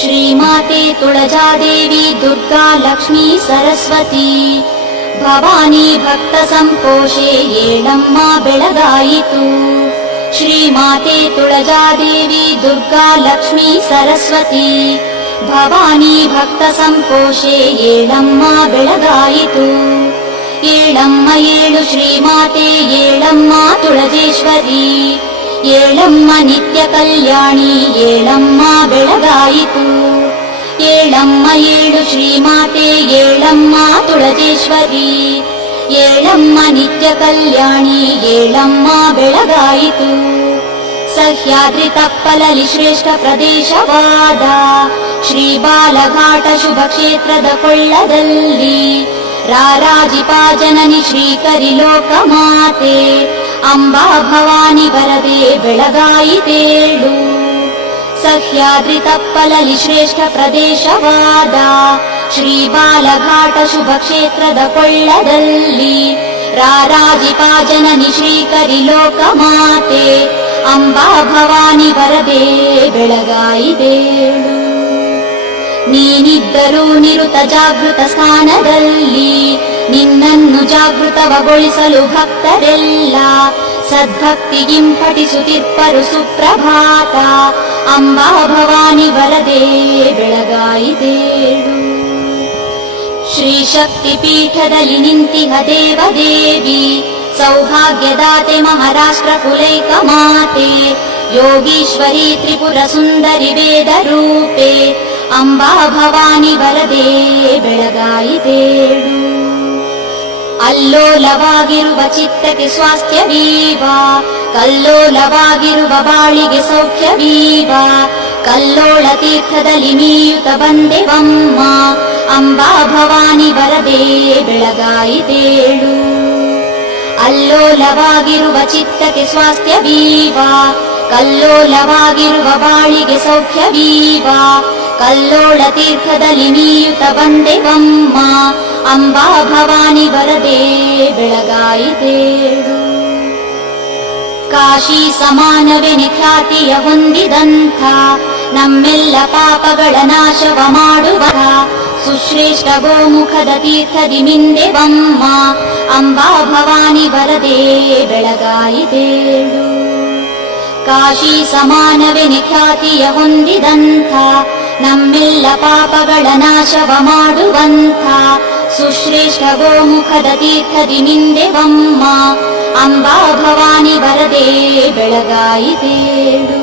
ಶ್ರೀಮಾತೆ ತುಳಜಾದೇವಿ ದುರ್ಗಾ ಲಕ್ಷ್ಮೀ ಸರಸ್ವತಿ ಭವಾನಿ ಭಕ್ತ ಸಂಪೋಷೆ ಏಳಮ್ಮ ಬೆಳಗಾಯಿತು. ಶ್ರೀಮಾತೆ ತುಳಜಾದೇವಿ ದುರ್ಗಾ ಲಕ್ಷ್ಮೀ ಸರಸ್ವತಿ ಭವಾನಿ ಭಕ್ತ ಸಂಪೋಷೆ ಏಳಮ್ಮ ಬೆಳಗಾಯಿತು. ಏಳಮ್ಮ ಏಳು ಶ್ರೀಮಾತೆ ಏಳಮ್ಮ ತುಳಜೇಶ್ವರಿ ಏಳಮ್ಮ ನಿತ್ಯ ಕಲ್ಯಾಣಿ ಏಳಮ್ಮ ಬೆಳಗಾಯಿತು. ಏಳಮ್ಮ ಏಳು ಶ್ರೀಮಾತೆ ಏಳಮ್ಮ ತುಳಜೇಶ್ವರಿ ಏಳಮ್ಮ ನಿತ್ಯ ಕಲ್ಯಾಣಿ ಏಳಮ್ಮ ಬೆಳಗಾಯಿತು. ಸಹ್ಯಾದ್ರಿ ತಪ್ಪಲಲಿ ಶ್ರೇಷ್ಠ ಪ್ರದೇಶವಾದ ಶ್ರೀ ಬಾಲಘಾಟ ಶುಭ ಕ್ಷೇತ್ರದ ಕೊಳ್ಳದಲ್ಲಿ ರಾರಾಜಿಪಾ ಜನನಿ ಶ್ರೀಕರಿ ಲೋಕ ಮಾತೆ ಅಂಬಾ ಭವಾನಿ ವರದೆ ಬೆಳಗಾಯಿತೇಳು. ಸಹ್ಯಾದ್ರಿ ತಪ್ಪಲಲಿ ಶ್ರೇಷ್ಠ ಪ್ರದೇಶವಾದ ಶ್ರೀ ಬಾಲಘಾಟ ಶುಭ ಕ್ಷೇತ್ರದ ಕೊಳ್ಳದಲ್ಲಿ ರಾರಾಜಿಪಾ ಜನನಿ ಶ್ರೀಕರಿ ಲೋಕ ಮಾತೆ ಅಂಬಾ ಭವಾನಿ ವರದೆ ಬೆಳಗಾಯಿತೇಳು. ನೀನಿದ್ದರೂ ನಿರುತ ಜಾಗೃತ ಸ್ಥಾನದಲ್ಲಿ ನಿನ್ನನ್ನು ಜಾಗೃತವಗೊಳಿಸಲು ಭಕ್ತರೆಲ್ಲ ಸದ್ಭಕ್ತಿಗಿಂಪಟಿಸುತ್ತಿಪ್ಪರು ಸುಪ್ರಭಾತ ಅಂಬಾ ಭವಾನಿ ವರದೆ ಬೆಳಗಾಯಿತೇಳು. ಶ್ರೀ ಶಕ್ತಿ ಪೀಠದಲ್ಲಿ ನಿಂತಿಹ ದೇವದೇವಿ ಸೌಭಾಗ್ಯದಾತೆ ಮಹಾರಾಷ್ಟ್ರ ಕುಲೈಕ ಮಾತೆ ಯೋಗೀಶ್ವರಿ ತ್ರಿಪುರ ಸುಂದರಿ ವೇದ ರೂಪೆ ಅಂಬಾ ಭವಾನಿ ವರದೆ ಬೆಳಗಾಯಿತೇಳು. ಅಲ್ಲೋಲವಾಗಿರುವ ಚಿತ್ತಕ್ಕೆ ಸ್ವಾಸ್ಥ್ಯವೀವ ಕಲ್ಲೋಲವಾಗಿರುವ ಬಾಳಿಗೆ ಸೌಖ್ಯವೀವ ಕಲ್ಲೋಳ ತೀರ್ಥದಲ್ಲಿ ಮೀಯುತ ಬಂದೆವಮ್ಮ ಅಂಬಾ ಭವಾನಿ ವರದೆ ಬೆಳಗಾಯಿತೇಳು. ಅಲ್ಲೋಲವಾಗಿರುವ ಚಿತ್ತಕ್ಕೆ ಸ್ವಾಸ್ಥ್ಯವೀವ ಕಲ್ಲೋಲವಾಗಿರುವ ಬಾಳಿಗೆ ಸೌಖ್ಯವೀವ ಕಲ್ಲೋಳ ತೀರ್ಥದಲ್ಲಿ ಮೀಯುತ ಬಂದೆವಮ್ಮ ಅಂಬಾ ಭವಾನಿ ವರದೆ ಬೆಳಗಾಯಿತೇಳು. ಕಾಶಿ ಸಮಾನವೆನೆ ಖ್ಯಾತಿಯ ಹೊಂದಿದಂಥ ನಮ್ಮೆಲ್ಲ ಪಾಪಗಳ ನಾಶವ ಮಾಡುವ ಸುಶ್ರೇಷ್ಠ ಗೋಮುಖದ ತೀರ್ಥದಿ ಮಿಂದೆವಮ್ಮ ಅಂಬಾ ಭವಾನಿ ವರದೆ ಬೆಳಗಾಯಿತೇಳು. ಕಾಶಿ ಸಮಾನವೆನೆ ಖ್ಯಾತಿಯ ಹೊಂದಿದಂಥ ನಮ್ಮೆಲ್ಲ ಪಾಪಗಳ ನಾಶವ ಮಾಡುವಂಥ ಸುಶ್ರೇಷ್ಠ ಗೋಮುಖದ ತೀರ್ಥದಿ ಮಿಂದೆವಮ್ಮ ಅಂಬಾ ಭವಾನಿ ವರದೆ ಬೆಳಗಾಯಿತೇಳು.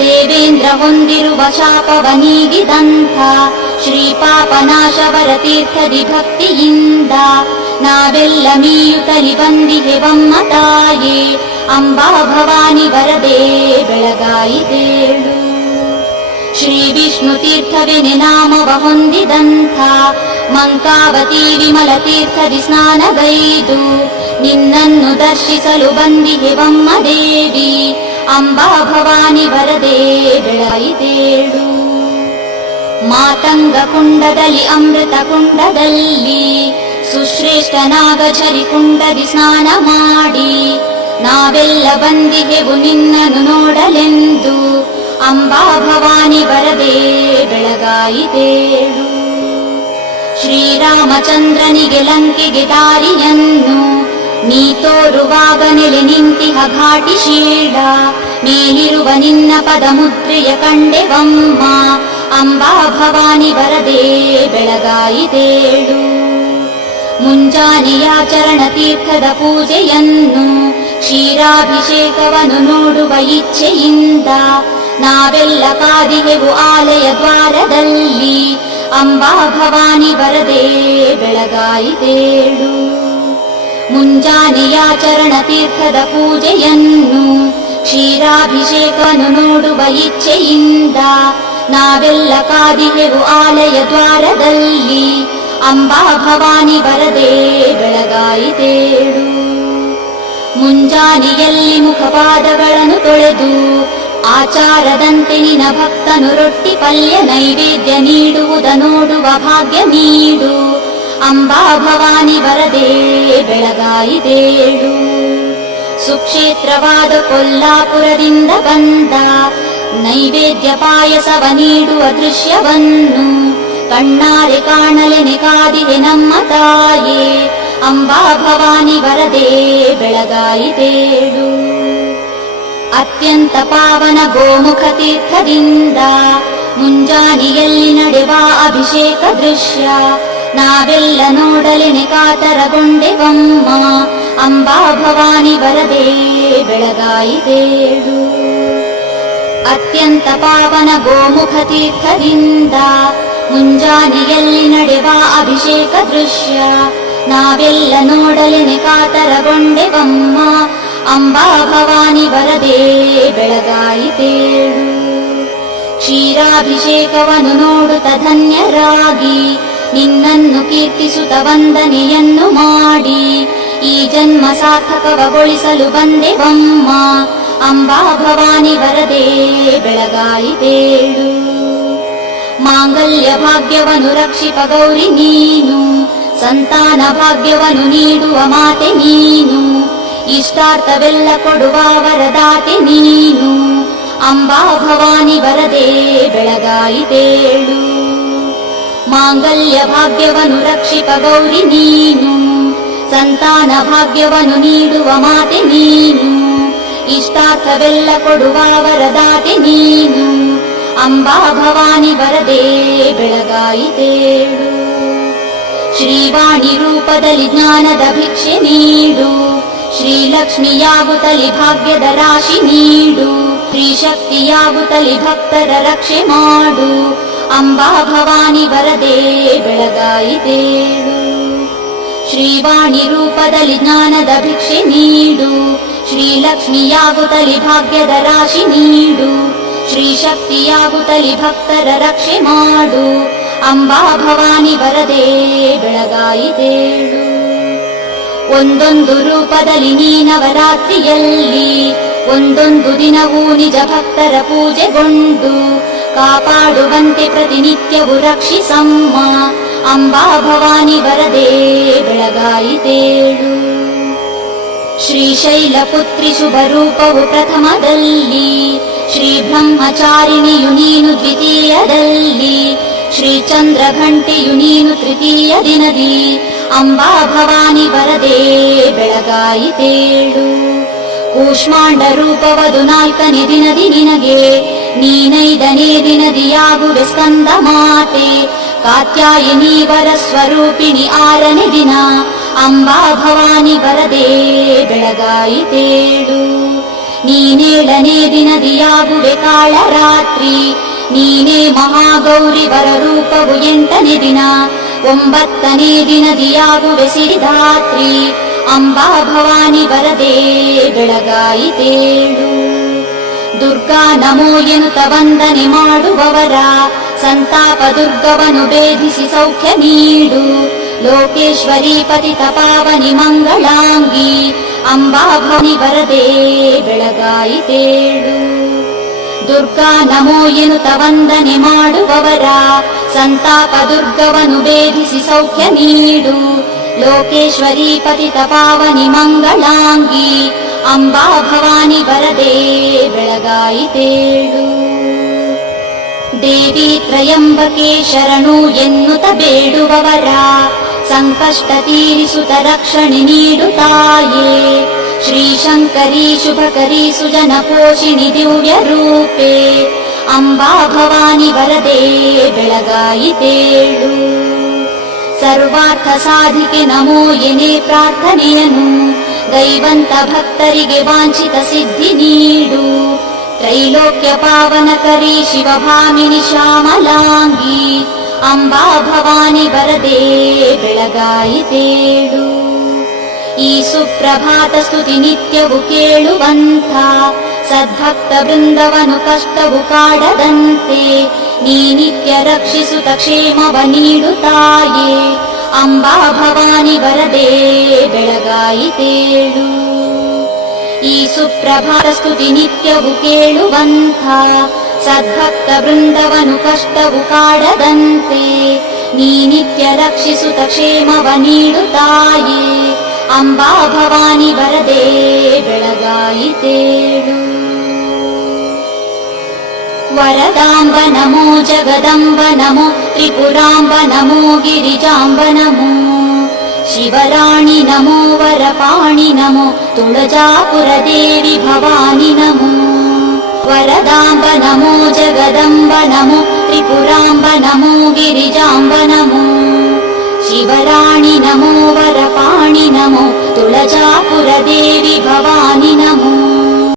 ದೇವೇಂದ್ರ ಹೊಂದಿರುವ ಶಾಪವ ನೀಗಿದಂಥ ಶ್ರೀ ಪಾಪನಾಶವರ ತೀರ್ಥದಿ ಭಕ್ತಿಯಿಂದ ನಾವೆಲ್ಲ ಮೀಯುತ್ತಲಿ ಬಂದಿಹೆವಮ್ಮ ತಾಯೇ ಅಂಬಾ ಭವಾನಿ ವರದೆ ಬೆಳಗಾಯಿತೇಳು. ಶ್ರೀ ವಿಷ್ಣು ತೀರ್ಥವೆನೆ ನಾಮವ ಹೊಂದಿದಂಥ ಮಂಕಾವತಿ ವಿಮಲ ತೀರ್ಥದಿ ಸ್ನಾನಗೈದು ನಿನ್ನನ್ನು ದರ್ಶಿಸಲು ಬಂದಿಹೆವಮ್ಮ ದೇವಿ ಅಂಬಾ ಭವಾನಿ ವರದೆ ಬೆಳಗಾಯಿತೇಳು. ಮಾತಂಗ ಕುಂಡದಲ್ಲಿ ಅಮೃತ ಕುಂಡದಲ್ಲಿ ಸುಶ್ರೇಷ್ಠ ನಾಗಚರಿ ಕುಂಡದಿ ಸ್ನಾನ ಮಾಡಿ ನಾವೆಲ್ಲ ಬಂದಿಗೆವು ನಿನ್ನನ್ನು ನೋಡಲೆಂದು ಅಂಬಾ ಭವಾನಿ ವರದೆ ಬೆಳಗಾಯಿತೇಳು. ಶ್ರೀರಾಮಚಂದ್ರನಿಗೆ ಲಂಕೆಗೆ ದಾರಿಯನ್ನು ನೀ ತೋರುವಾಗ ನೆಲೆ ನಿಂತಿಹ ಘಾಟಿ ಶೀಡ ಮೇಲಿರುವ ನಿನ್ನ ಪದ ಮುದ್ರೆಯ ಕಂಡೆವಮ್ಮ ಅಂಬಾ ಭವಾನಿ ವರದೆ ಬೆಳಗಾಯಿತೇಳು. ಮುಂಜಾನೆಯ ಚರಣ ತೀರ್ಥದ ಪೂಜೆಯನ್ನು ಕ್ಷೀರಾಭಿಷೇಕವನ್ನು ನೋಡುವ ಇಚ್ಛೆಯಿಂದ ನಾವೆಲ್ಲ ಕಾದಿಗೆವು ಆಲಯ ದ್ವಾರದಲ್ಲಿ ಅಂಬಾ ಭವಾನಿ ವರದೆ ಬೆಳಗಾಯಿತೇಳು. ಮುಂಜಾನೆಯ ಚರಣ ತೀರ್ಥದ ಪೂಜೆಯನ್ನು ಕ್ಷೀರಾಭಿಷೇಕವನ್ನು ನೋಡುವ ಇಚ್ಛೆಯಿಂದ ನಾವೆಲ್ಲ ಕಾದಿಗೆವು ಆಲಯ ದ್ವಾರದಲ್ಲಿ ಅಂಬಾ ಭವಾನಿ ವರದೆ ಬೆಳಗಾಯಿತೇಳು. ಮುಂಜಾನೆಯಲ್ಲಿ ಮುಖಪಾದಗಳನ್ನು ತೊಳೆದು ಆಚಾರದಂತೆ ನಿನ ಭಕ್ತನು ರೊಟ್ಟಿ ಪಲ್ಯ ನೈವೇದ್ಯ ನೀಡುವುದ ನೋಡುವ ಭಾಗ್ಯ ನೀಡು ಅಂಬಾ ಭವಾನಿ ವರದೆ ಬೆಳಗಾಯಿತೇಳು. ಸುಕ್ಷೇತ್ರವಾದ ಕೊಲ್ಲಾಪುರದಿಂದ ಬಂದ ನೈವೇದ್ಯ ಪಾಯಸವ ನೀಡುವ ದೃಶ್ಯವನ್ನು ಕಣ್ಣಾರೆ ಕಾಣಲೆನೆ ಕಾದಿದೆ ನಮ್ಮ ತಾಯೇ. ಅಂಬಾ ಭವಾನಿ ವರದೆ ಬೆಳಗಾಯಿತೇಳು. ಅತ್ಯಂತ ಪಾವನ ಗೋಮುಖ ತೀರ್ಥದಿಂದ ಮುಂಜಾನೆಯಲ್ಲಿ ನಡೆವ ಅಭಿಷೇಕ ದೃಶ್ಯ ನಾವೆಲ್ಲ ನೋಡಲೆನೆ ಕಾತರಗೊಂಡೆವಮ್ಮ. ಅಂಬಾ ಭವಾನಿ ವರದೆ ಬೆಳಗಾಯಿತೇಳು. ಅತ್ಯಂತ ಪಾವನ ಗೋಮುಖ ತೀರ್ಥದಿಂದ ಮುಂಜಾನೆಯಲ್ಲಿ ನಡೆವ ಅಭಿಷೇಕ ದೃಶ್ಯ ನಾವೆಲ್ಲ ನೋಡಲೆನೆ ಕಾತರಗೊಂಡೆವಮ್ಮ. ಅಂಬಾ ಭವಾನಿ ವರದೆ ಬೆಳಗಾಯಿತೇಳು. ಕ್ಷೀರಾಭಿಷೇಕವನ್ನು ನೋಡುತ್ತ ಧನ್ಯರಾಗಿ ನಿನ್ನನ್ನು ಕೀರ್ತಿಸುತ್ತ ವಂದನೆಯನ್ನು ಮಾಡಿ ಈ ಜನ್ಮ ಸಾರ್ಥಕವಗೊಳಿಸಲು ಬಂದೆವಮ್ಮ. ಅಂಬಾ ಭವಾನಿ ವರದೆ ಬೆಳಗಾಯಿತೇಳು. ಮಾಂಗಲ್ಯ ಭಾಗ್ಯವನ್ನು ರಕ್ಷಿಪ ಗೌರಿ ನೀನು, ಸಂತಾನ ಭಾಗ್ಯವನ್ನು ನೀಡುವ ಮಾತೆ ನೀನು, ಇಷ್ಟಾರ್ಥವೆಲ್ಲ ಕೊಡುವ ವರದಾತೆ ನೀನು. ಅಂಬಾ ಭವಾನಿ ವರದೆ ಬೆಳಗಾಯಿತೇಳು. ಮಾಂಗಲ್ಯ ಭಾಗ್ಯವನ್ನು ರಕ್ಷಿಪ ಗೌರಿ ನೀನು, ಸಂತಾನ ಭಾಗ್ಯವನ್ನು ನೀಡುವ ಮಾತೆ ನೀನು, ಇಷ್ಟಾರ್ಥವೆಲ್ಲ ಕೊಡುವ ವರದಾತೆ ನೀನು. ಅಂಬಾ ಭವಾನಿ ವರದೆ ಬೆಳಗಾಯಿತೇಳು. ಶ್ರೀವಾಣಿ ರೂಪದಲ್ಲಿ ಜ್ಞಾನದ ಭಿಕ್ಷೆ ನೀಡು, ಶ್ರೀಲಕ್ಷ್ಮಿಯಾಗುತ್ತಲಿ ಭಾಗ್ಯದ ರಾಶಿ ನೀಡು, ಶ್ರೀಶಕ್ತಿಯಾಗುತ್ತಲಿ ಭಕ್ತರ ರಕ್ಷೆ ಮಾಡು. ಅಂಬಾ ಭವಾನಿ ವರದೆ ಬೆಳಗಾಯಿತೇಳು. ಶ್ರೀವಾಣಿ ರೂಪದಲ್ಲಿ ಜ್ಞಾನದ ಭಿಕ್ಷೆ ನೀಡು, ಶ್ರೀಲಕ್ಷ್ಮಿಯಾಗುತ್ತಲಿ ಭಾಗ್ಯದ ರಾಶಿ ನೀಡು, ಶ್ರೀಶಕ್ತಿಯಾಗುತ್ತಲಿ ಭಕ್ತರ ರಕ್ಷೆ ಮಾಡು. ಅಂಬಾ ಭವಾನಿ ವರದೆ ಬೆಳಗಾಯಿತೇಳು. ಒಂದೊಂದು ರೂಪದಲ್ಲಿ ನೀ ನವರಾತ್ರಿಯಲ್ಲಿ ಒಂದೊಂದು ದಿನವೂ ನಿಜ ಭಕ್ತರ ಪೂಜೆಗೊಂಡು ಕಾಪಾಡುವಂತೆ ಪ್ರತಿನಿತ್ಯವೂ ರಕ್ಷಿಸಮ್ಮ. ಅಂಬಾ ಭವಾನಿ ವರದೆ ಬೆಳಗಾಯಿತೇಳು. ಶ್ರೀಶೈಲ ಪುತ್ರಿ ಶುಭ ರೂಪವು ಪ್ರಥಮದಲ್ಲಿ, ಶ್ರೀ ಬ್ರಹ್ಮಚಾರಿಣಿಯು ನೀನು ದ್ವಿತೀಯದಲ್ಲಿ, ಶ್ರೀ ಚಂದ್ರ ಘಂಟೆಯು ನೀನು ತೃತೀಯ ದಿನದಿ. ಅಂಬಾ ಭವಾನಿ ವರದೆ ಬೆಳಗಾಯಿತೇಳು. ಕೂಷ್ಮಾಂಡ ರೂಪವದು ನಾಲ್ಕನೇ ದಿನದಿ ನಿನಗೆ, ನೀನೈದನೇ ದಿನದಿಯಾಗುವೆ ಸ್ಕಂದ ಮಾತೆ, ಕಾತ್ಯಾಯಿನಿ ವರ ಸ್ವರೂಪಿಣಿ ಆರನೇ ದಿನ. ಅಂಬಾ ಭವಾನಿ ವರದೆ ಬೆಳಗಾಯಿತೇಳು. ನೀನೇಳನೇ ದಿನದಿಯಾಗುವೆ ಕಾಳರಾತ್ರಿ, ನೀನೇ ಮಹಾಗೌರಿ ವರ ರೂಪವು ಎಂಟನೇ ದಿನ, ಒಂಬತ್ತನೇ ದಿನದಿಯಾಗುವೆ ಸಿರಿಧಾತ್ರಿ. ಅಂಬಾ ಭವಾನಿ ವರದೆ ಬೆಳಗಾಯಿತೇಳು. ದುರ್ಗಾ ನಮೋ ಎನ್ನುತ್ತ ವಂದನೆ ಮಾಡುವವರ ಸಂತಾಪ ದುರ್ಗವನ್ನು ಭೇದಿಸಿ ಸೌಖ್ಯ ನೀಡು, ಲೋಕೇಶ್ವರಿ ಪತಿತ ಪಾವನಿ ಮಂಗಳಾಂಗಿ. ಅಂಬಾ ಭವಾನಿ ವರದೆ ಬೆಳಗಾಯಿತೇಳು. ದುರ್ಗಾ ನಮೋ ಎನ್ನುತ್ತ ವಂದನೆ ಮಾಡುವವರ ಸಂತಾಪ ದುರ್ಗವನ್ನು ಭೇದಿಸಿ ಸೌಖ್ಯ ನೀಡು, ಲೋಕೇಶ್ವರಿ ಪತಿತ ಪಾವನಿ ಮಂಗಳಾಂಗಿ. ಅಂಬಾ ಭವಾನಿ ವರದೆ ಬೆಳಗಾಯಿತೇಳು. ದೇವಿ ತ್ರಯಂಬಕೆ ಶರಣು ಎನ್ನುತ್ತ ಬೇಡುವವರ ಸಂಕಷ್ಟ ತೀರಿಸುತ್ತ ರಕ್ಷಣೆ ನೀಡು ತಾಯೇ. ಶ್ರೀಶಂಕರಿ ಶುಭಕರಿ ಸುಜನ ಪೋಷಿಣಿ ದಿವ್ಯ ರೂಪೆ. ಅಂಬಾ ಭವಾನಿ ವರದೆ ಬೆಳಗಾಯಿತೇಳು. ಸರ್ವಾರ್ಥ ಸಾಧಿಕೆ ನಮೋ ಎನೆ ಪ್ರಾರ್ಥನೆಯನು, ದೈವಂತ ಭಕ್ತರಿಗೆ ವಾಂಛಿತ ಸಿದ್ಧಿ ನೀಡು. ತ್ರೈಲೋಕ್ಯ ಪಾವನಕರಿ ಶಿವಭಾಮಿನಿ ಶ್ಯಾಮಲಾಂಗಿ. ಅಂಬಾ ಭವಾನಿ ವರದೆ ಬೆಳಗಾಯಿತೇಳು. ಈ ಸುಪ್ರಭಾತ ಸ್ತುತಿ ನಿತ್ಯವು ಕೇಳುವಂಥ ಸದ್ಭಕ್ತ ಬೃಂದವನು ಕಷ್ಟವು ಕಾಡದಂತೆ ನೀ ನಿತ್ಯ ರಕ್ಷಿಸುತ್ತ ಕ್ಷೇಮವ ನೀಡು ತಾಯೇ. ಅಂಬಾ ಭವಾನಿ ವರದೆ ಬೆಳಗಾಯಿತೇಳು. ಈ ಸುಪ್ರಭಾತ ಸ್ತುತಿ ನಿತ್ಯವು ಕೇಳುವಂಥ ಸದ್ಭಕ್ತ ಬೃಂದವನು ಕಷ್ಟವು ಕಾಡದಂತೆ ನೀ ನಿತ್ಯ ರಕ್ಷಿಸುತ್ತ ಕ್ಷೇಮವ ನೀಡು ತಾಯೇ. ಅಂಬಾ ಭವಾನಿ ವರದೆ ಬೆಳಗಾಯಿತೇಳು. ವರದಾಂಬ ನಮೋ ಜಗದಂಬ ನಮೋ ತ್ರಿಪುರಾಂಬ ನಮೋ ಗಿರಿಜಾಂಬ ನಮೋ ಶಿವರಾಣಿ ನಮೋ ವರಪಾಣಿ ನಮೋ ತುಳಜಾಪುರ ದೇವಿ ಭವಾನಿ ನಮೋ. ವರದಾಂಬ ನಮೋ ಜಗದಂಬ ನಮೋ ತ್ರಿಪುರಾಂಬ ನಮೋ ಗಿರಿಜಾಂಬ ನಮೋ ಶಿವರಾಣಿ ನಮೋ ವರಪಾಣಿ ನಮೋ ತುಳಜಾಪುರ ದೇವಿ ಭವಾನಿ ನಮೋ.